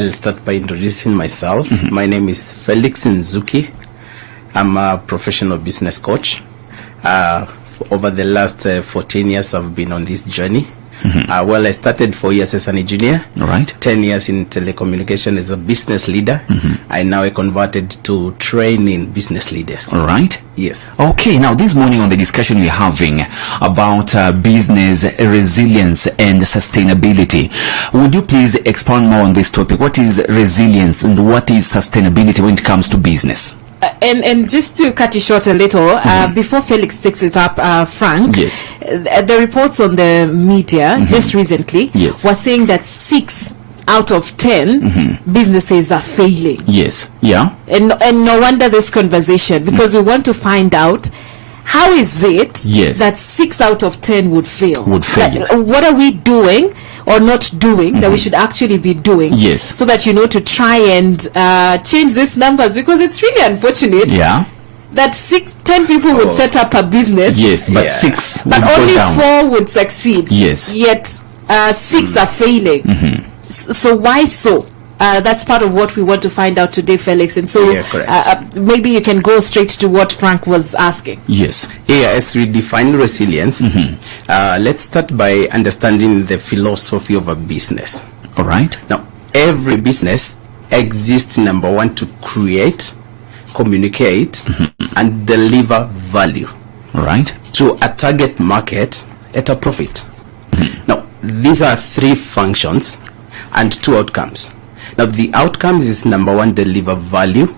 I'll start by introducing myself. My name is Felix Nzuki. I'm a professional business coach. Over the last 14 years, I've been on this journey. Well, I started 4 years as an engineer. All right. 10 years in telecommunication as a business leader. I now converted to training business leaders. All right. Yes. Okay, now this morning on the discussion we're having about business resilience and sustainability, would you please expound more on this topic? What is resilience and what is sustainability when it comes to business? And just to cut you short a little, before Felix takes it up, Frank, yes, the reports on the media just recently were saying that 6 out of 10 businesses are failing. Yes, yeah. And no wonder this conversation, because we want to find out, how is it that 6 out of 10 would fail? Like, what are we doing or not doing that we should actually be doing? Yes. So that, to try and change these numbers, because it's really unfortunate that 10 people would set up a business. Yes, but 6 but would only go down. 4 would succeed. Yes. Yet 6 are failing. So why so? That's part of what we want to find out today, Felix. And so maybe you can go straight to what Frank was asking. Yes. As we define resilience, let's start by understanding the philosophy of a business. All right. Now, every business exists, number one, to create, communicate, and deliver value. All right. To a target market at a profit. Now, these are 3 functions and 2 outcomes. Now, the outcomes is, number one, deliver value.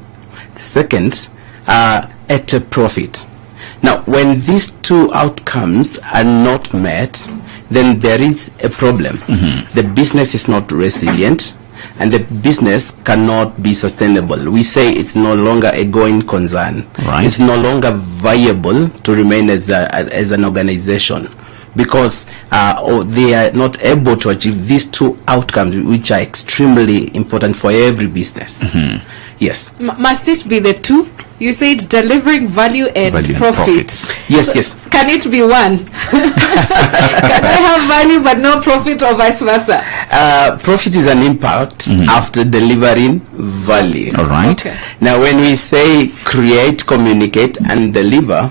Second, at a profit. Now, when these 2 outcomes are not met, then there is a problem. The business is not resilient, and the business cannot be sustainable. We say it's no longer a going concern. Right. It's no longer viable to remain as an organization, because they are not able to achieve these 2 outcomes, which are extremely important for every business. Yes. Must it be the 2? You said delivering value and profit. Yes. Can it be one? Can I have value but no profit, or vice versa? Profit is an impact after delivering value. All right. Okay. Now, when we say create, communicate, and deliver,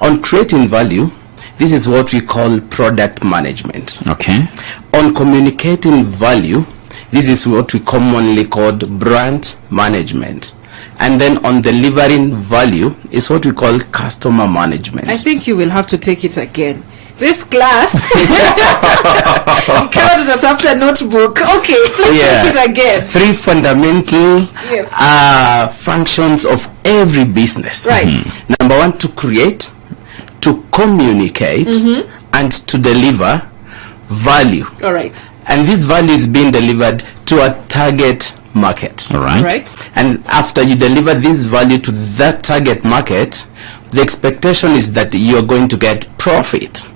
on creating value, this is what we call product management. Okay. On communicating value, this is what we commonly call brand management. And then on delivering value is what we call customer management. I think you will have to take it again. This class, you covered it after notebook. Okay, please take it again. 3 fundamental functions of every business. Right. Number one, to create, to communicate, and to deliver value. All right. And this value is being delivered to a target market. All right. And after you deliver this value to that target market, the expectation is that you are going to get profit.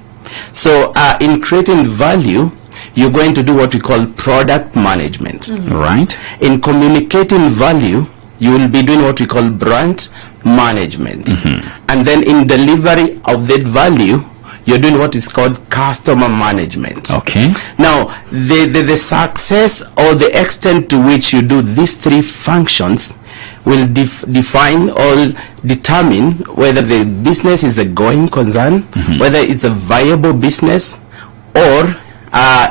So in creating value, you're going to do what we call product management. Right. In communicating value, you will be doing what we call brand management. And then in delivery of that value, you're doing what is called customer management. Okay. Now, the success or the extent to which you do these 3 functions will define or determine whether the business is a going concern, whether it's a viable business, or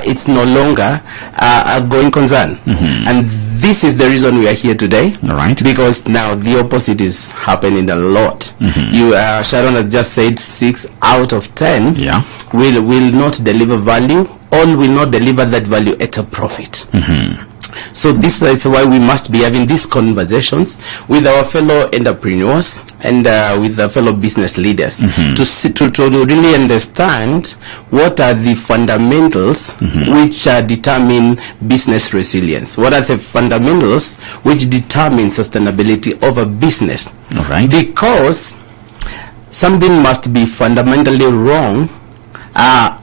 it's no longer a going concern. And this is the reason we are here today. All right. Because now the opposite is happening a lot. Sharon has just said 6 out of 10 will not deliver value, or will not deliver that value at a profit. So this is why we must be having these conversations with our fellow entrepreneurs and with our fellow business leaders to really understand what are the fundamentals which determine business resilience. What are the fundamentals which determine sustainability of a business? All right. Because something must be fundamentally wrong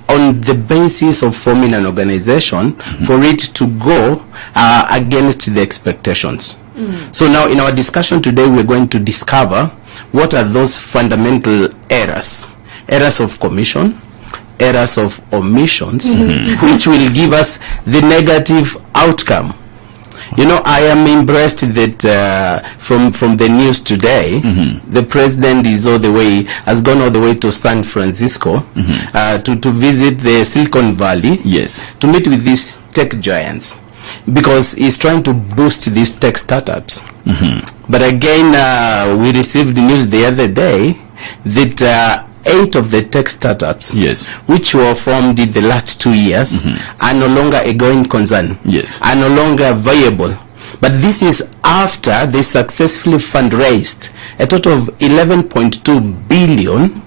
on the basis of forming an organization for it to go against the expectations. So now in our discussion today, we're going to discover what are those fundamental errors of commission, errors of omissions, which will give us the negative outcome. You know, I am impressed that from the news today, the president has gone all the way to San Francisco to visit the Silicon Valley, to meet with these tech giants, because he's trying to boost these tech startups. But again, we received news the other day that 8 of the tech startups, which were formed in the last 2 years, are no longer a going concern, are no longer viable. But this is after they successfully fundraised a total of 11.2 billion,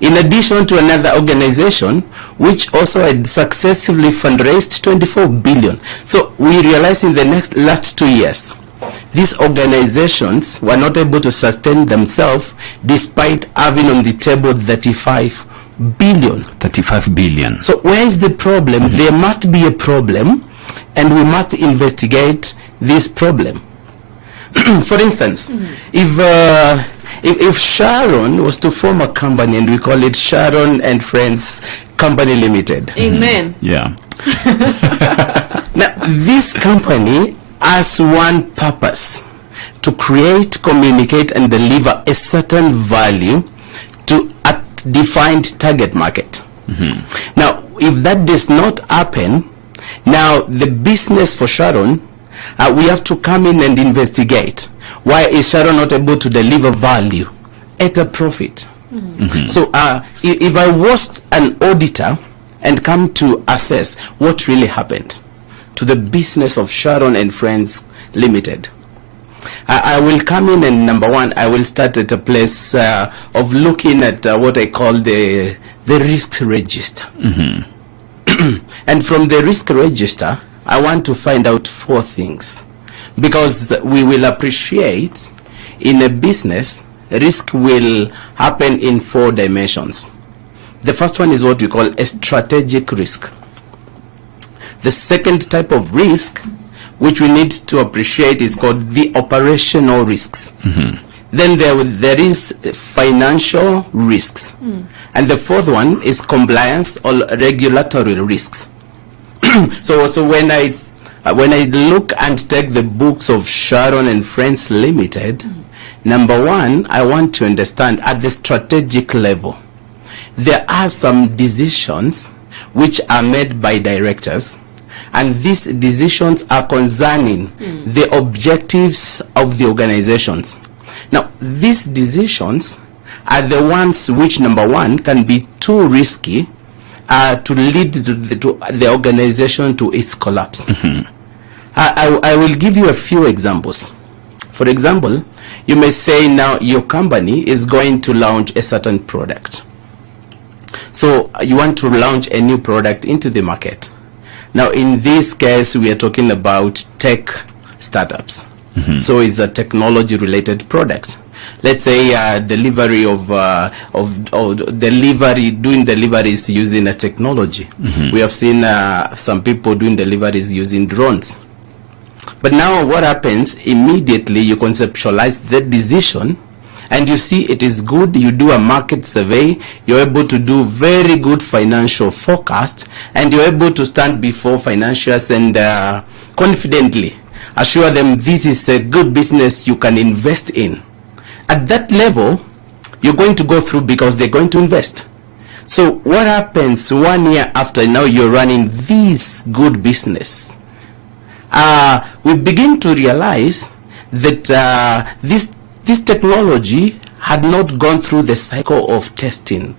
in addition to another organization which also had successfully fundraised 24 billion. So we realized in the last 2 years, these organizations were not able to sustain themselves despite having on the table 35 billion. 35 billion. So where is the problem? There must be a problem, and we must investigate this problem. For instance, if Sharon was to form a company, and we call it Sharon and Friends Company Limited. Amen. Yeah. Now, this company has one purpose: to create, communicate, and deliver a certain value to a defined target market. Now, if that does not happen, now the business for Sharon, we have to come in and investigate. Why is Sharon not able to deliver value at a profit? So if I was an auditor and come to assess what really happened to the business of Sharon and Friends Limited, I will come in, and number one, I will start at a place of looking at what I call the risk register. And from the risk register, I want to find out 4 things, because we will appreciate in a business, risk will happen in 4 dimensions. The first one is what we call a strategic risk. The second type of risk, which we need to appreciate, is called the operational risks. Then there is financial risks. And the fourth one is compliance or regulatory risks. So when I look and take the books of Sharon and Friends Limited, number one, I want to understand at the strategic level, there are some decisions which are made by directors, and these decisions are concerning the objectives of the organizations. Now, these decisions are the ones which, number one, can be too risky to lead to the organization to its collapse. I will give you a few examples. For example, you may say now your company is going to launch a certain product. So you want to launch a new product into the market. Now, in this case, we are talking about tech startups. So it's a technology-related product. Let's say delivery doing deliveries using a technology. We have seen some people doing deliveries using drones. But now what happens, immediately you conceptualize the decision, and you see it is good, you do a market survey, you're able to do very good financial forecast, and you're able to stand before financiers and confidently assure them this is a good business you can invest in. At that level, you're going to go through because they're going to invest. So what happens 1 year after now you're running this good business? We begin to realize that this technology had not gone through the cycle of testing.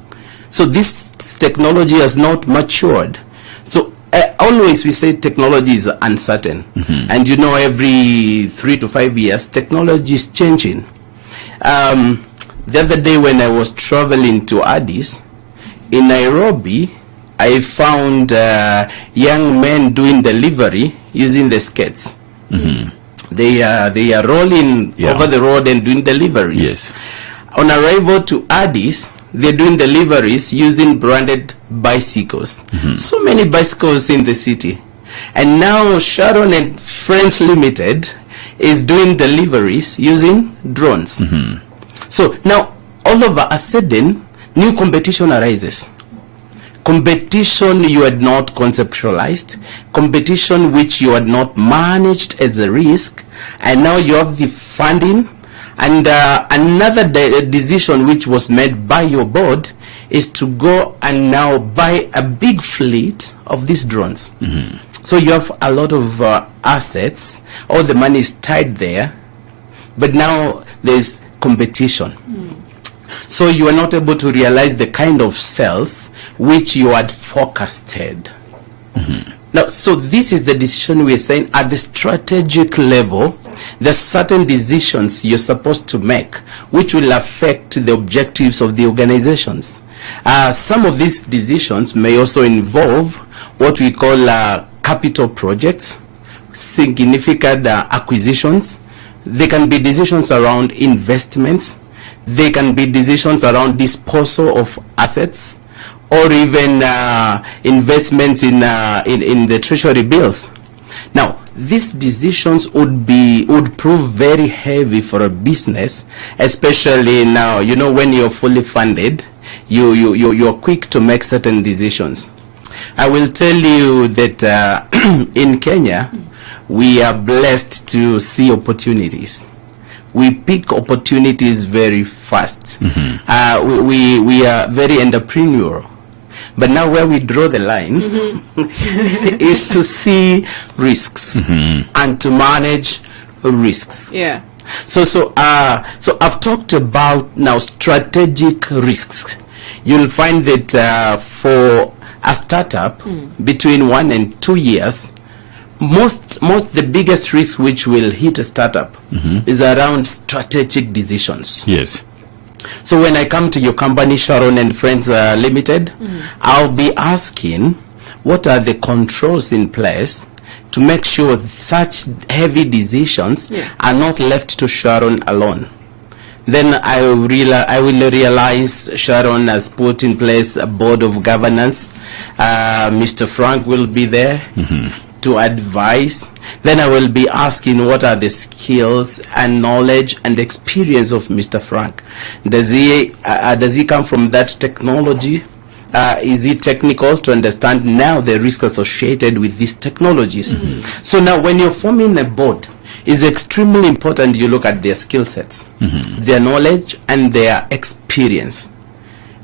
So this technology has not matured. So always we say technology is uncertain. And you know, every 3 to 5 years, technology is changing. The other day when I was traveling to Addis, in Nairobi, I found young men doing delivery using the skates. They are rolling over the road and doing deliveries. On arrival to Addis, they're doing deliveries using branded bicycles. So many bicycles in the city. And now Sharon and Friends Limited is doing deliveries using drones. So now all of a sudden, new competition arises. competition you had not conceptualized, competition which you had not managed as a risk, and now you have the funding. And another decision which was made by your board is to go and now buy a big fleet of these drones. So you have a lot of assets, all the money is tied there, but now there's competition. So you are not able to realize the kind of sales which you had forecasted. Now, so this is the decision we're saying at the strategic level. There's certain decisions you're supposed to make which will affect the objectives of the organizations. Some of these decisions may also involve what we call capital projects, significant acquisitions. They can be decisions around investments. They can be decisions around disposal of assets, or even investments in the treasury bills. Now, these decisions would prove very heavy for a business, especially now. You know, when you're fully funded, you're quick to make certain decisions. I will tell you that in Kenya, we are blessed to see opportunities. We pick opportunities very fast. We are very entrepreneurial. But now where we draw the line is to see risks and to manage risks. Yeah. So I've talked about now strategic risks. You'll find that for a startup between 1 and 2 years, most the biggest risk which will hit a startup is around strategic decisions. Yes. So when I come to your company, Sharon and Friends Limited, I'll be asking, what are the controls in place to make sure such heavy decisions are not left to Sharon alone? Then I will realize Sharon has put in place a board of governance. Mr. Frank will be there to advise. Then I will be asking, what are the skills and knowledge and experience of Mr. Frank? Does he come from that technology? Is he technical to understand now the risk associated with these technologies? So now when you're forming a board, it's extremely important you look at their skill sets, their knowledge and their experience.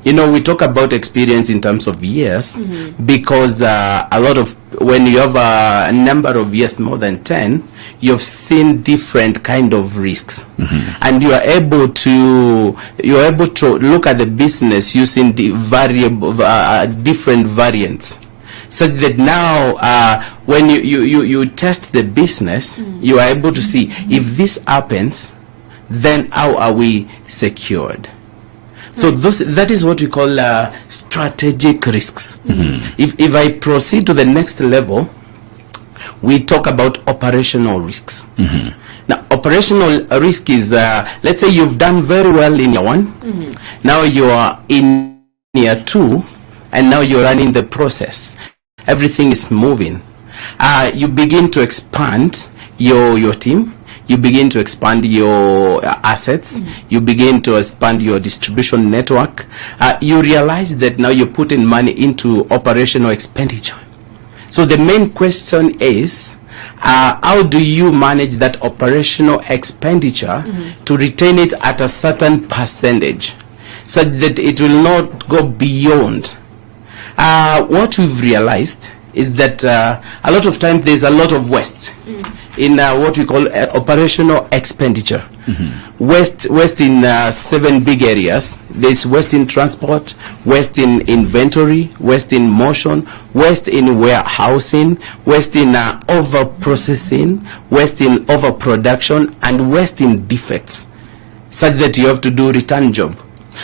You know, we talk about experience in terms of years because a lot of, when you have a number of years more than 10, you've seen different kind of risks, and you are able to look at the business using the different variants, such that now when you test the business, you are able to see if this happens, then how are we secured? So that is what we call strategic risks. If I proceed to the next level, we talk about operational risks. Now, operational risk is, let's say you've done very well in year 1, now you are in year 2, and now you're running the process. Everything is moving. You begin to expand your team. You begin to expand your assets. You begin to expand your distribution network. You realize that now you're putting money into operational expenditure. So the main question is, how do you manage that operational expenditure to retain it at a certain percentage, such that it will not go beyond? What we've realized is that a lot of times there's a lot of waste in what we call operational expenditure. Waste in 7 big areas. There's waste in transport, waste in inventory, waste in motion, waste in warehousing, waste in over-processing, waste in overproduction, and waste in defects, such that you have to do return job.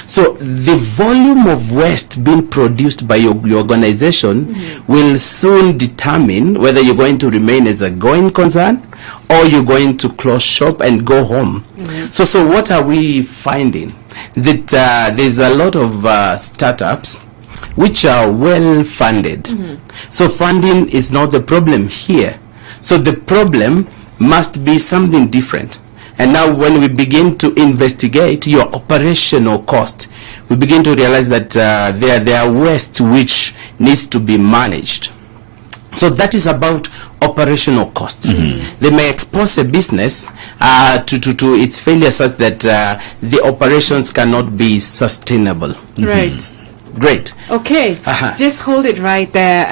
So the volume of waste being produced by your organization will soon determine whether you're going to remain as a going concern or you're going to close shop and go home. So what are we finding? That there's a lot of startups which are well funded. So funding is not the problem here. So the problem must be something different. And now when we begin to investigate your operational cost, we begin to realize that there are waste which needs to be managed. So that is about operational costs. They may expose a business to its failure such that the operations cannot be sustainable. Right. Great. Okay, just hold it right there,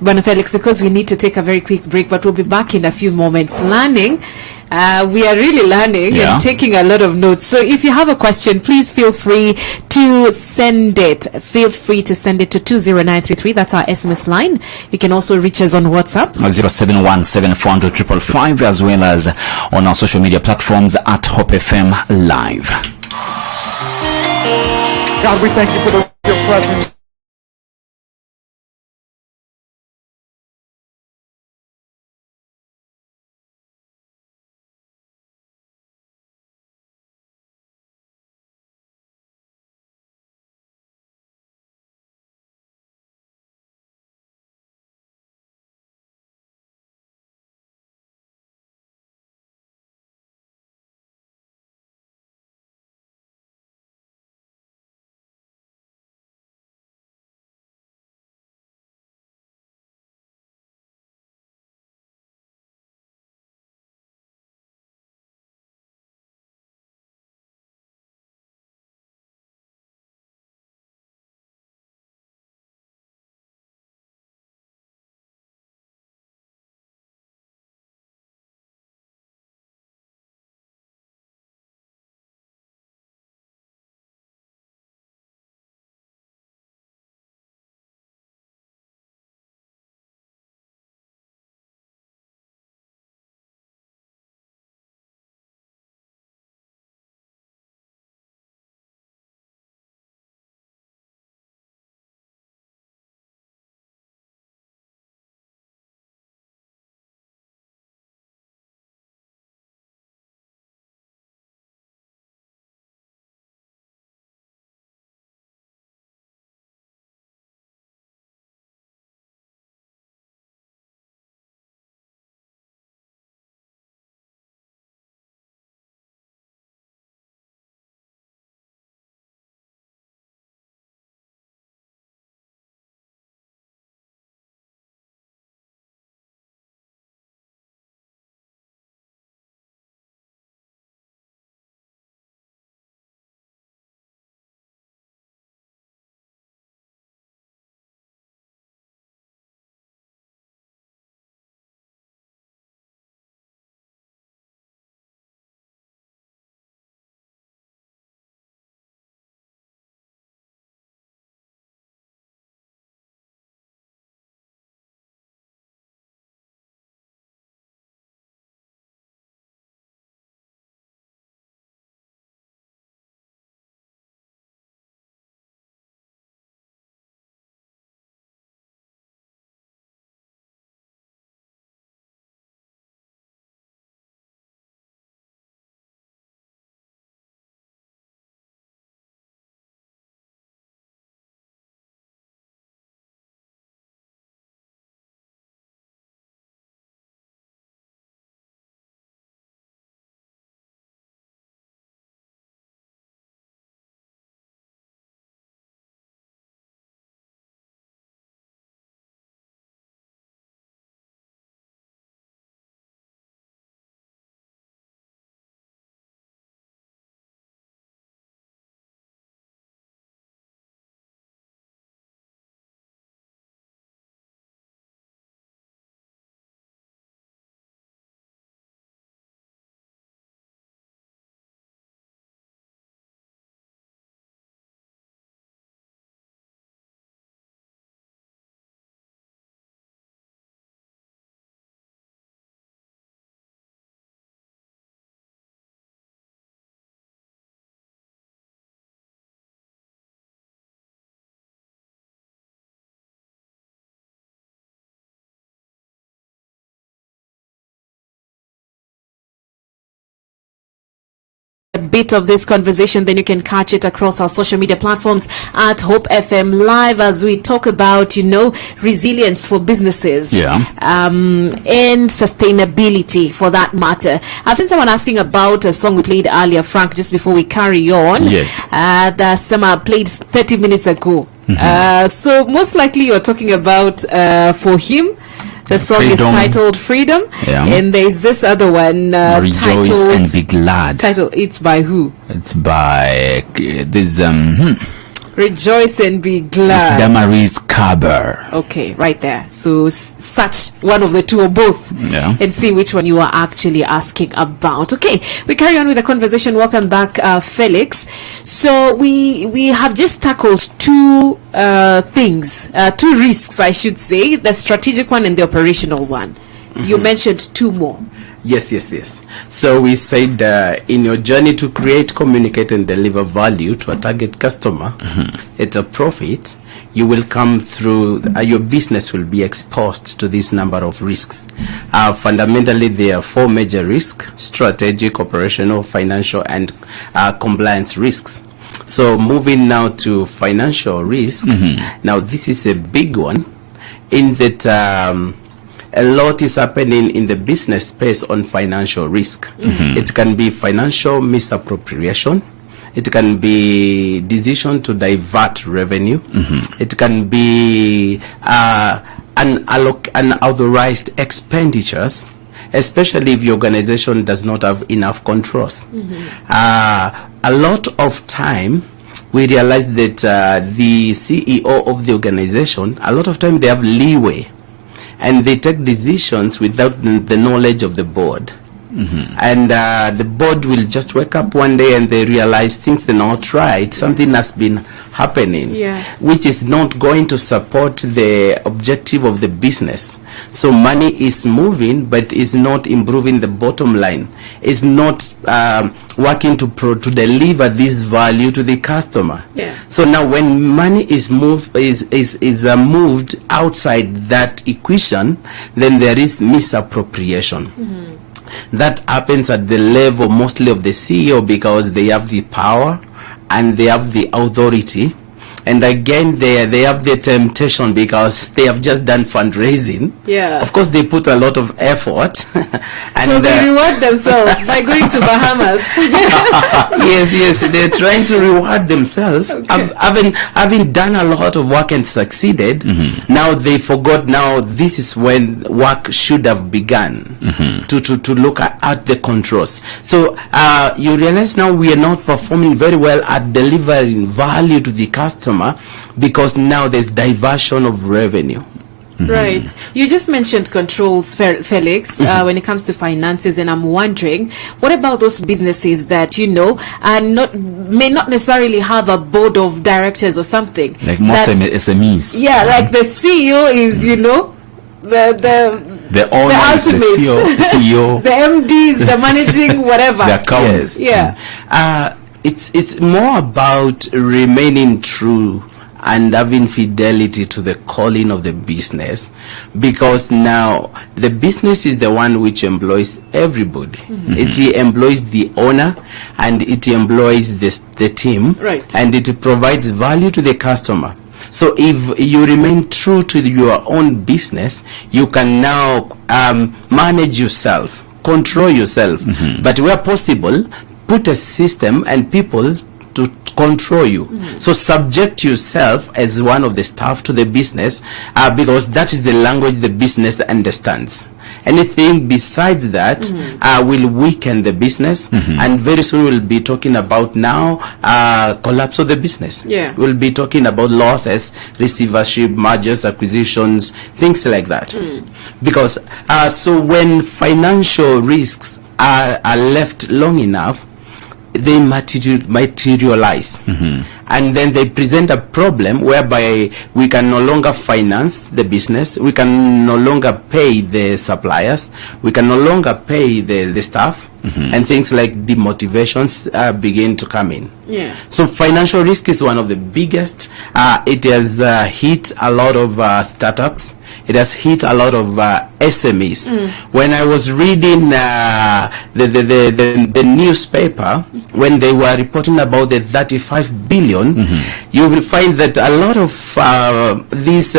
Bwana Felix, because we need to take a very quick break, but we'll be back in a few moments. Learning. We are really learning and taking a lot of notes. So if you have a question, please feel free to send it. Feel free to send it to 20933. That's our SMS line. You can also reach us on WhatsApp. 0717400555, as well as on our social media platforms at Hope FM Live. God, we thank you for your presence. bit of this conversation, then you can catch it across our social media platforms at Hope FM Live as we talk about, resilience for businesses. And sustainability for that matter. I've seen someone asking about a song we played earlier, Frank, just before we carry on. Yes. The summer played 30 minutes ago. So most likely you're talking about For Him. The song Freedom. Is titled Freedom. And there's this other one Rejoice titled and Be Glad. It's by who? It's by this Rejoice and Be Glad. It's Damaris Carver. Okay, right there. So search one of the two or both and see which one you are actually asking about. Okay, we carry on with the conversation. Welcome back, Felix. So we have just tackled two things, two risks, I should say, the strategic one and the operational one. You mentioned two more. Yes. So we said in your journey to create, communicate, and deliver value to a target customer at a profit, you will come through, your business will be exposed to this number of risks. Fundamentally, there are four major risks: strategic, operational, financial, and compliance risks. So moving now to financial risk. Now, this is a big one in that a lot is happening in the business space on financial risk. It can be financial misappropriation. It can be decision to divert revenue. It can be unauthorized expenditures, especially if the organization does not have enough controls. A lot of time, we realize that the CEO of the organization, a lot of time they have leeway, and they take decisions without the knowledge of the board. And the board will just wake up one day and they realize things are not right. Something has been happening, which is not going to support the objective of the business. So money is moving, but is not improving the bottom line. It's not working to deliver this value to the customer. So now, when money is moved outside that equation, then there is misappropriation. That happens at the level mostly of the CEO, because they have the power and they have the authority. And again, they have the temptation because they have just done fundraising. Of course, they put a lot of effort. And so they reward themselves by going to Bahamas. Yes, they're trying to reward themselves. Having done a lot of work and succeeded, now they forgot. Now this is when work should have begun to look at the controls. So you realize now we are not performing very well at delivering value to the customer, because now there's diversion of revenue. Right. You just mentioned controls, Felix, when it comes to finances, and I'm wondering, what about those businesses that may not necessarily have a board of directors or something? Like most SMEs. Like the CEO is, the owner, the ultimate, the CEO, the MDs, the managing whatever. The accounts. It's more about remaining true and having fidelity to the calling of the business, because now the business is the one which employs everybody. It employs the owner, and it employs the team, and it provides value to the customer. So if you remain true to your own business, you can now manage yourself, control yourself, but where possible, put a system and people to control you. So subject yourself as one of the staff to the business, because that is the language the business understands. Anything besides that will weaken the business, and very soon we'll be talking about now collapse of the business. We'll be talking about losses, receivership, mergers, acquisitions, things like that. Because so when financial risks are left long enough, they materialize, and then they present a problem whereby we can no longer finance the business, we can no longer pay the suppliers, we can no longer pay the staff, and things like demotivations begin to come in. Yeah. So financial risk is one of the biggest. It has hit a lot of startups. It has hit a lot of SMEs. When I was reading the newspaper, when they were reporting about the 35 billion, you will find that a lot of these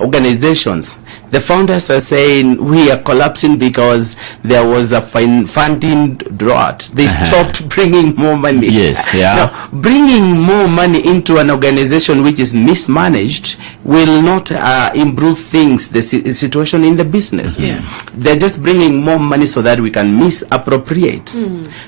organizations, the founders are saying we are collapsing because there was a funding drought. They stopped bringing more money. Yes, yeah. Now, bringing more money into an organization which is mismanaged will not improve things, the situation in the business. They're just bringing more money so that we can misappropriate.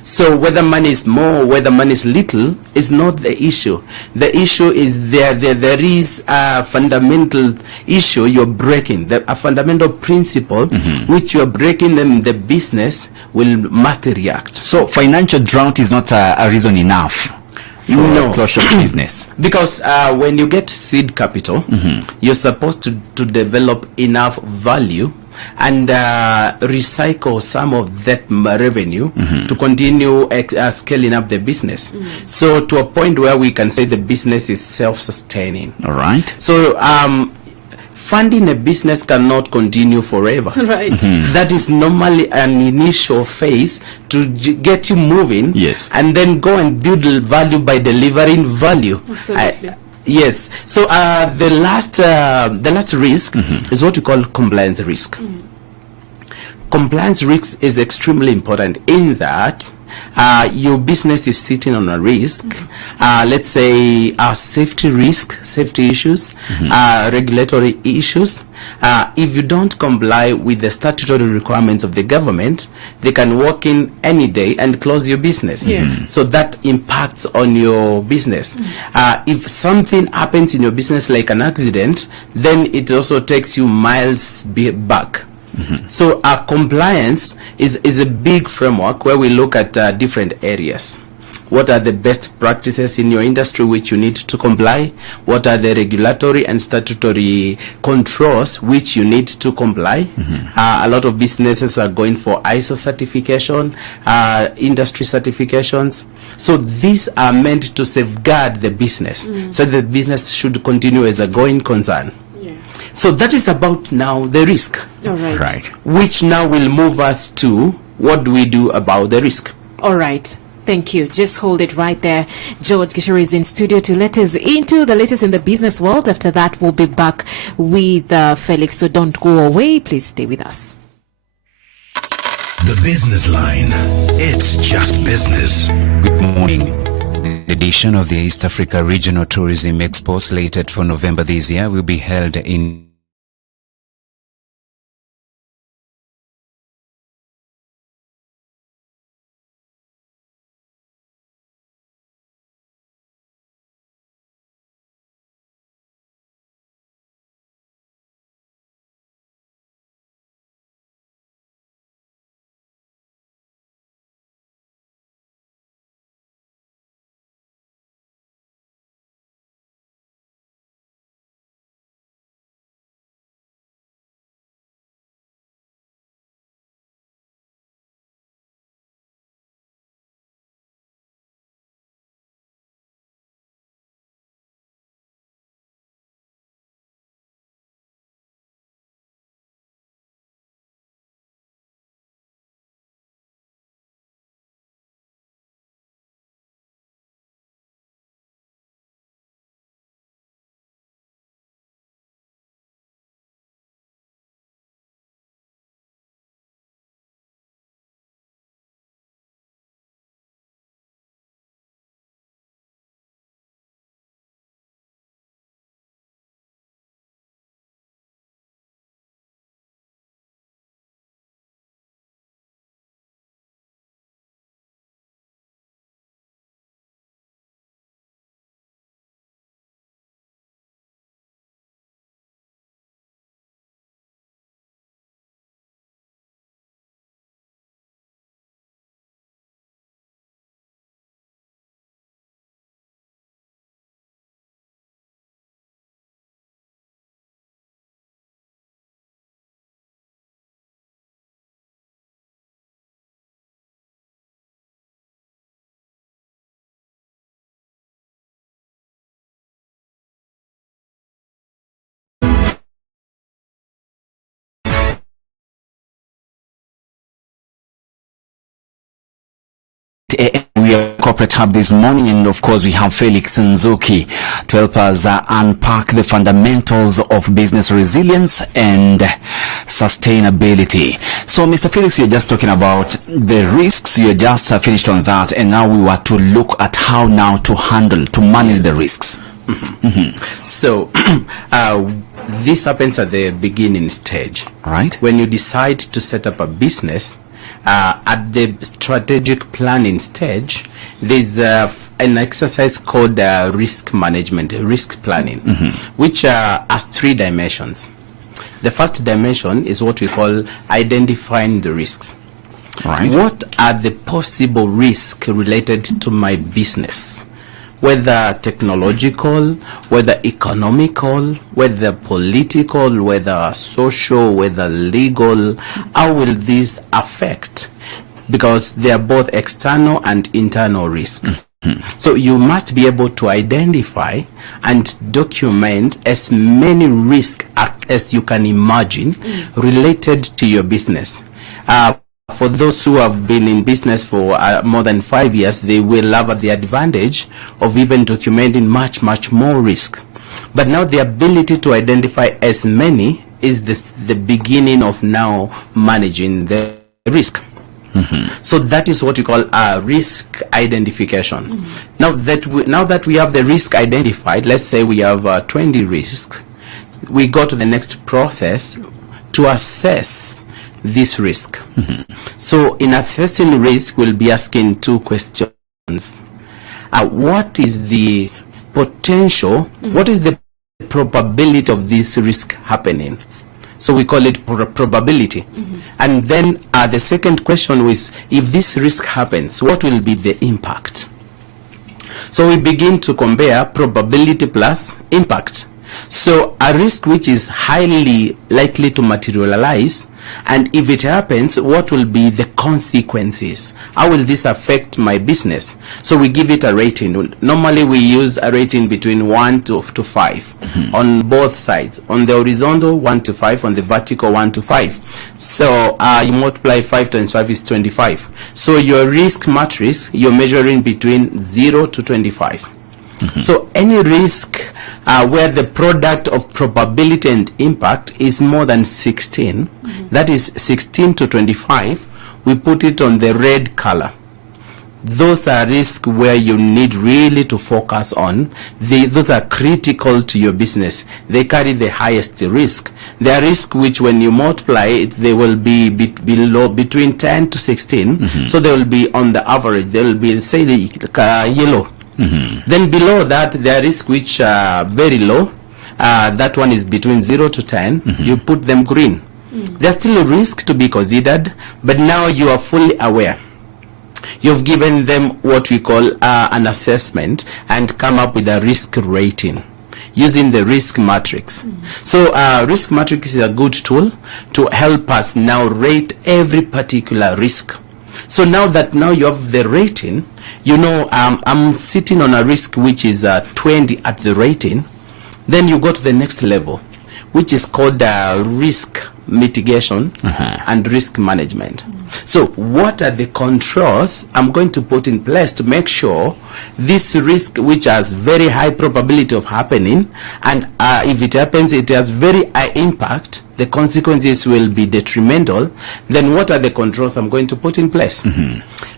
So whether money is more, whether money is little, is not the issue. The issue is there is a fundamental issue you're breaking, a fundamental principle which you're breaking, and the business must react. So financial drought is not a reason enough for closure of business. Because when you get seed capital, you're supposed to develop enough value and recycle some of that revenue to continue scaling up the business. So to a point where we can say the business is self-sustaining. All right. So funding a business cannot continue forever. Right. That is normally an initial phase to get you moving. Yes. And then go and build value by delivering value. Absolutely. Yes. So the last risk is what we call compliance risk. Compliance risk is extremely important in that your business is sitting on a risk. Let's say safety issues, regulatory issues. If you don't comply with the statutory requirements of the government, they can walk in any day and close your business. So that impacts on your business. If something happens in your business like an accident, then it also takes you miles back. So compliance is a big framework where we look at different areas. What are the best practices in your industry which you need to comply? What are the regulatory and statutory controls which you need to comply? A lot of businesses are going for ISO certification, industry certifications. So these are meant to safeguard the business. So the business should continue as a going concern. So that is about now the risk. All right. Right. Which now will move us to what do we do about the risk. All right. Thank you. Just hold it right there. George Gishuru is in studio to let us into the latest in the business world. After that, we'll be back with Felix. So don't go away. Please stay with us. The Business Line. It's just business. Good morning. The edition of the East Africa Regional Tourism Expo slated for November this year will be held in a.m. We are Corporate Hub this morning, and of course we have Felix Nzuki to help us unpack the fundamentals of business resilience and sustainability. So Mr. Felix, you're just talking about the risks. You're just finished on that, and now we were to look at how now to manage the risks. So this happens at the beginning stage, right? When you decide to set up a business, at the strategic planning stage, there's an exercise called risk management, risk planning, which has 3 dimensions. The first dimension is what we call identifying the risks. Right. What are the possible risks related to my business? Whether technological, whether economical, whether political, whether social, whether legal, how will this affect? Because they are both external and internal risk. So you must be able to identify and document as many risks as you can imagine related to your business. For those who have been in business for more than 5 years, they will have the advantage of even documenting much more risk. But now the ability to identify as many is the beginning of now managing the risk. So that is what we call risk identification. Now that we have the risk identified, let's say we have 20 risks, we go to the next process to assess this risk. So in assessing risk, we'll be asking 2 questions. What is the potential, what is the probability of this risk happening? So we call it probability. And then the second question is, if this risk happens, what will be the impact? So we begin to compare probability plus impact. So a risk which is highly likely to materialize, and if it happens, what will be the consequences? How will this affect my business? So we give it a rating. Normally we use a rating between 1 to 5 on both sides. On the horizontal, 1 to 5. On the vertical, 1 to 5. So you multiply 5 times 5 is 25. So your risk matrix, you're measuring between 0 to 25. So any risk where the product of probability and impact is more than 16, that is 16 to 25, we put it on the red color. Those are risks where you need really to focus on. Those are critical to your business. They carry the highest risk. There are risks which when you multiply it, they will be below between 10 to 16. So they will be on the average. They will be, say, yellow. Then below that, there are risks which are very low. That one is between 0 to 10. You put them green. There's still a risk to be considered, but now you are fully aware. You've given them what we call an assessment and come up with a risk rating using the risk matrix. So risk matrix is a good tool to help us now rate every particular risk. So now you have the rating, you know, I'm sitting on a risk which is 20 at the rating. Then you go to the next level, which is called risk mitigation and risk management. So what are the controls I'm going to put in place to make sure this risk, which has very high probability of happening, and if it happens, it has very high impact, the consequences will be detrimental, then what are the controls I'm going to put in place?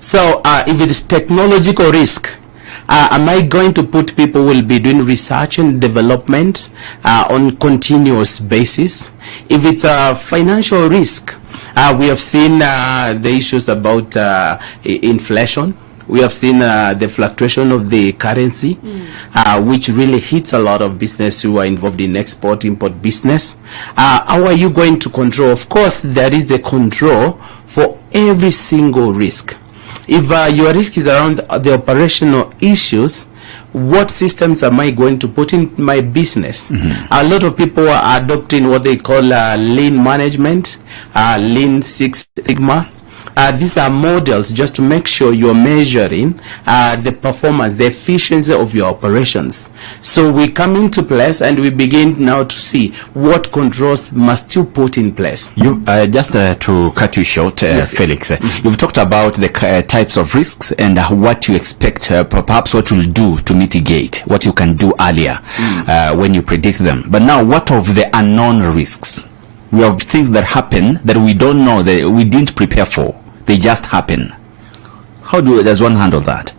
So if it is technological risk, am I going to put people who will be doing research and development on continuous basis? If it's a financial risk, we have seen the issues about inflation. We have seen the fluctuation of the currency, which really hits a lot of business who are involved in export-import business. How are you going to control? Of course, there is a control for every single risk. If your risk is around the operational issues, what systems am I going to put in my business? A lot of people are adopting what they call lean management, Lean Six Sigma. these are models just to make sure you're measuring the performance, the efficiency of your operations. So we come into place and we begin now to see what controls must you put in place. You just to cut you short, yes, Felix, you've talked about the types of risks and what you expect, perhaps what you'll do to mitigate, what you can do earlier when you predict them. But now, what of the unknown risks? We have things that happen that we don't know, that we didn't prepare for. They just happen. How does one handle that?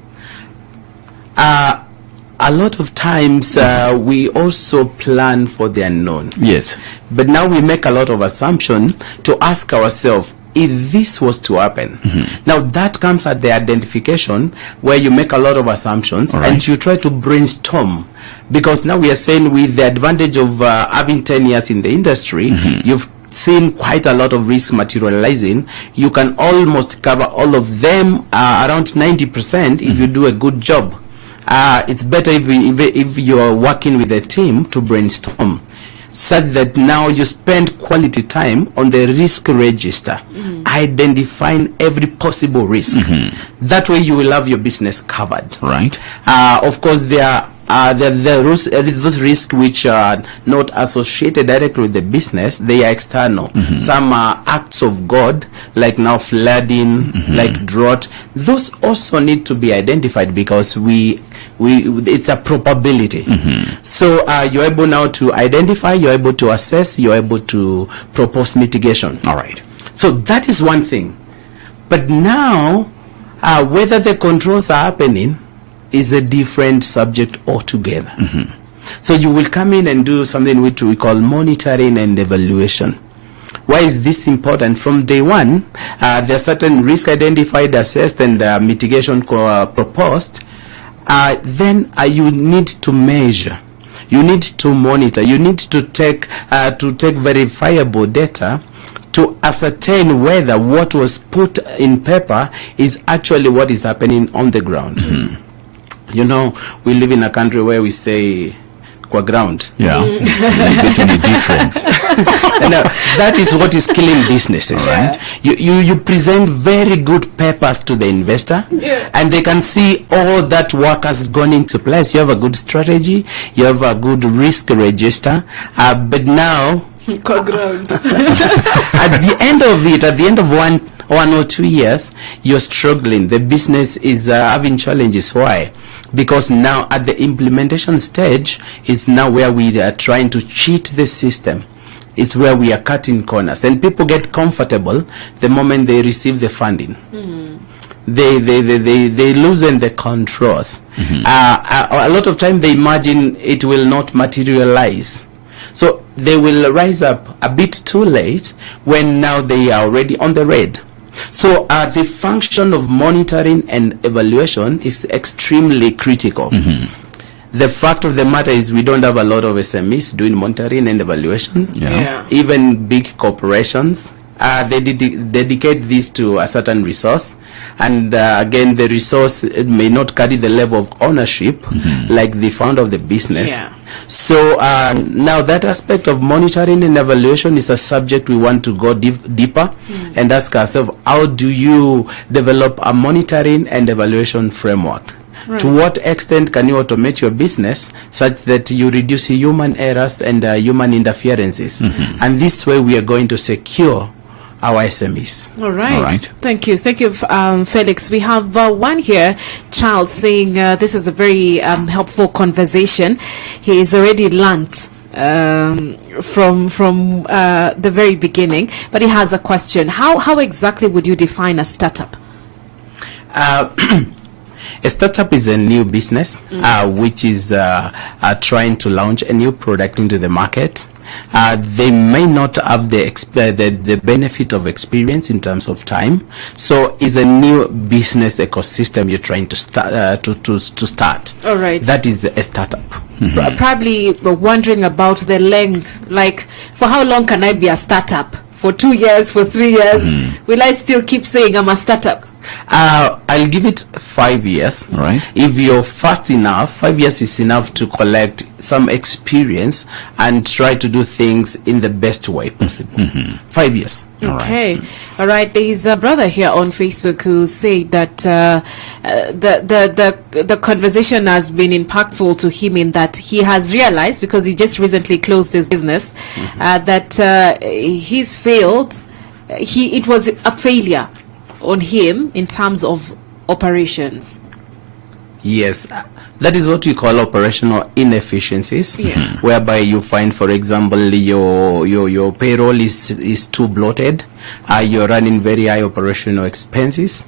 A lot of times we also plan for the unknown. Yes. But now we make a lot of assumption to ask ourselves, if this was to happen. Now that comes at the identification where you make a lot of assumptions and you try to brainstorm, because now we are saying with the advantage of having 10 years in the industry, you've seen quite a lot of risk materializing. You can almost cover all of them, around 90% if you do a good job. It's better if you are working with a team to brainstorm, such that now you spend quality time on the risk register, identifying every possible risk. That way you will have your business covered. Right. Of course, there are those risks which are not associated directly with the business. They are external. Some are acts of God, like now flooding, like drought. Those also need to be identified because it's a probability. So you're able now to identify, you're able to assess, you're able to propose mitigation. All right. So that is one thing. But now, whether the controls are happening is a different subject altogether. So you will come in and do something which we call monitoring and evaluation. Why is this important? From day one, there are certain risks identified, assessed, and mitigation proposed. Then you need to measure, you need to monitor, you need to take verifiable data to ascertain whether what was put in paper is actually what is happening on the ground. You know, we live in a country where we say qua ground. Yeah. Literally different. That is what is killing businesses. Right. You present very good papers to the investor, and they can see all that work has gone into place. You have a good strategy, you have a good risk register, but now qua ground. at the end of it, at the end of one or 2 years, you're struggling. The business is having challenges. Why? Because now at the implementation stage is now where we are trying to cheat the system. It's where we are cutting corners, and people get comfortable the moment they receive the funding. They loosen the controls. A lot of time they imagine it will not materialize. So they will rise up a bit too late when now they are already on the red. So the function of monitoring and evaluation is extremely critical. The fact of the matter is we don't have a lot of SMEs doing monitoring and evaluation. Even big corporations, they dedicate this to a certain resource. And again, the resource may not carry the level of ownership like the founder of the business. So now that aspect of monitoring and evaluation is a subject we want to go deeper and ask ourselves, how do you develop a monitoring and evaluation framework? To what extent can you automate your business such that you reduce human errors and human interferences? And this way we are going to secure our SMEs. All right. Thank you, Felix. We have one here, Charles, saying this is a very helpful conversation. He has already learnt from the very beginning, but he has a question. How exactly would you define a startup? A startup is a new business which is trying to launch a new product into the market. They may not have the benefit of experience in terms of time, so it's a new business ecosystem you're trying to start. All right. That is a startup. Probably wondering about the length, like for how long can I be a startup? For 2 years, for 3 years? Will I still keep saying I'm a startup? I'll give it 5 years. Right. If you're fast enough, 5 years is enough to collect some experience and try to do things in the best way possible. 5 years. Okay. All right. There's a brother here on Facebook who said that the conversation has been impactful to him in that he has realized, because he just recently closed his business, that he's failed. It was a failure on him in terms of operations. Yes, that is what we call operational inefficiencies, whereby you find, for example, your payroll is too bloated, you're running very high operational expenses,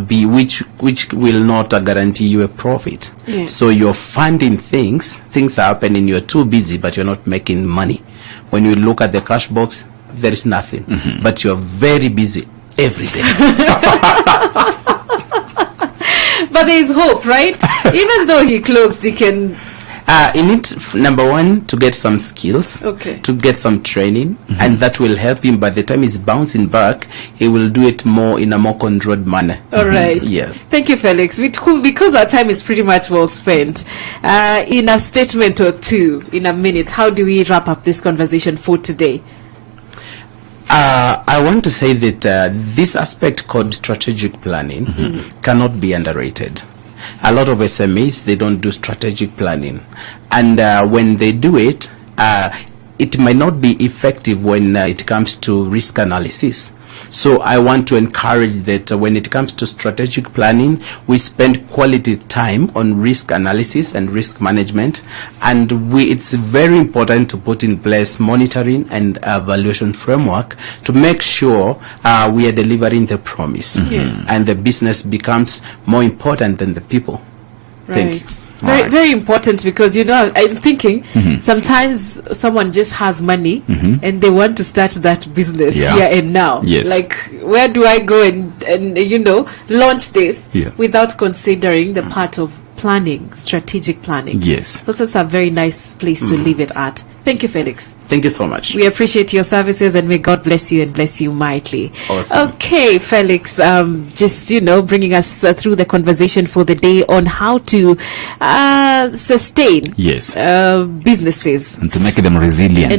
which will not guarantee you a profit. So you're funding things are happening, you're too busy, but you're not making money. When you look at the cash box, there is nothing, but you're very busy every day. But there is hope, right? Even though he closed, he can... You need, number one, to get some skills, to get some training, and that will help him. By the time he's bouncing back, he will do it more in a more controlled manner. All right. Yes. Thank you, Felix. Because our time is pretty much well spent, in a statement or two, in a minute, how do we wrap up this conversation for today? I want to say that this aspect called strategic planning cannot be underrated. A lot of SMEs, they don't do strategic planning. And when they do it, it might not be effective when it comes to risk analysis. So I want to encourage that when it comes to strategic planning, we spend quality time on risk analysis and risk management. And it's very important to put in place monitoring and evaluation framework to make sure we are delivering the promise. And the business becomes more important than the people. Thank you. Very important, because I'm thinking sometimes someone just has money and they want to start that business here and now. Like, where do I go and launch this without considering the part of planning, strategic planning? So that's a very nice place to leave it at. Thank you, Felix. Thank you so much. We appreciate your services, and may God bless you and bless you mightily. Awesome. Okay, Felix, just, bringing us through the conversation for the day on how to sustain businesses. And to make them resilient.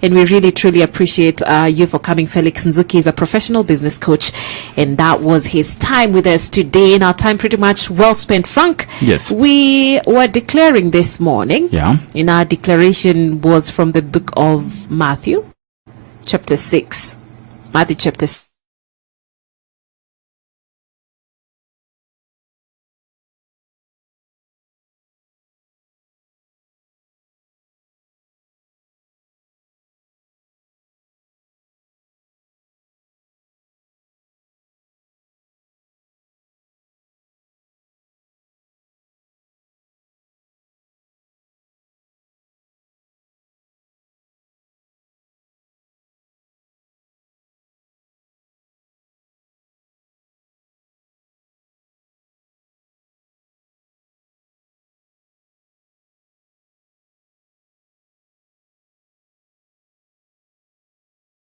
And we really, truly appreciate you for coming. Felix Nzuki is a professional business coach, and that was his time with us today. And our time pretty much well spent. Frank, we were declaring this morning. In our declaration was from the book of Matthew, chapter 6. Matthew chapter 6.